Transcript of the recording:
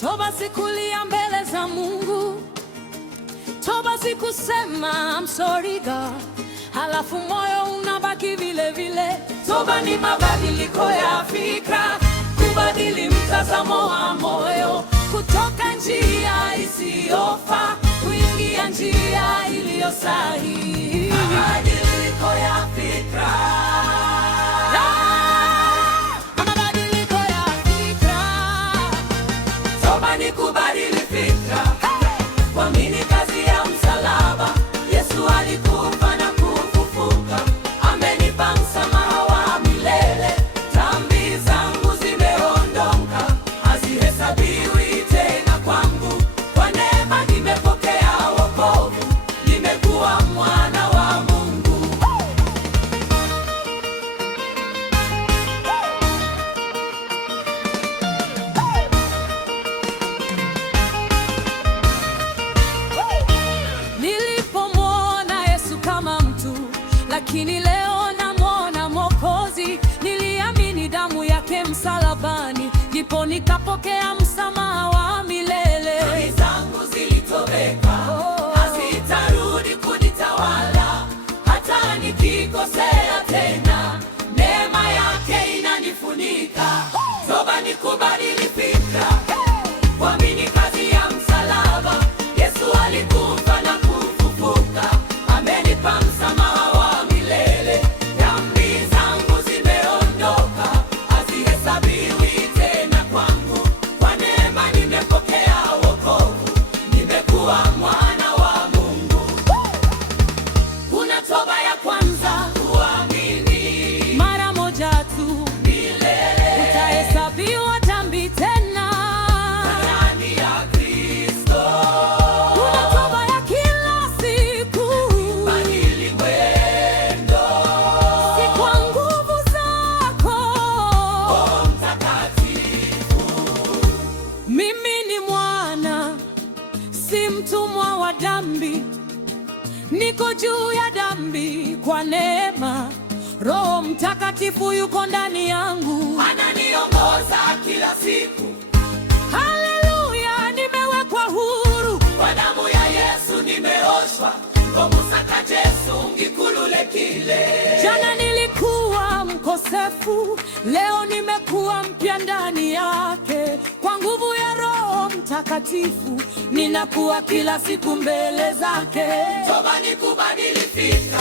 Toba si kulia mbele za Mungu, toba si kusema I'm sorry God, halafu moyo unabaki vile vile. Toba ni mabadiliko ya fikra, kubadili mtazamo wa moyo, kutoka njia isiyofaa kuingia njia iliyo sahihi. Mabadiliko ya fikra. Toba ni kubadili fikra, kuamini kazi ya msalaba. Yesu alikufa na kufufuka, amenipa msamaha wa milele. Dhambi zangu zimeondoka, hazihesabiwi tena kwangu. Kwa neema nimepokea wokovu, nimekuwa mwana wa Mungu. Lakini leo namwona Mwokozi, niliamini damu yake msalabani, ndipo nikapokea msamaha wa milele. Dhambi zangu zilitoweka, hazitarudi kunitawala, hata nikikosea tena, neema yake inanifunika. Toba ni kubadili fikra, kuamini kazi ya msalaba. Yesu alikufa na kufufuka, amenipa msamaha. Mtumwa wa dhambi, niko juu ya dhambi kwa neema. Roho Mtakatifu yuko ndani yangu, ananiongoza kila siku. Haleluya, nimewekwa huru kwa damu ya Yesu, nimeoshwa kwa musaka Yesu ngikulule kile. Jana nilikuwa mkosefu, leo nimekuwa mpya ndani yake. Kwa nguvu ya Roho Mtakatifu ninakuwa kila siku mbele zake. Toba ni kubadili fikra.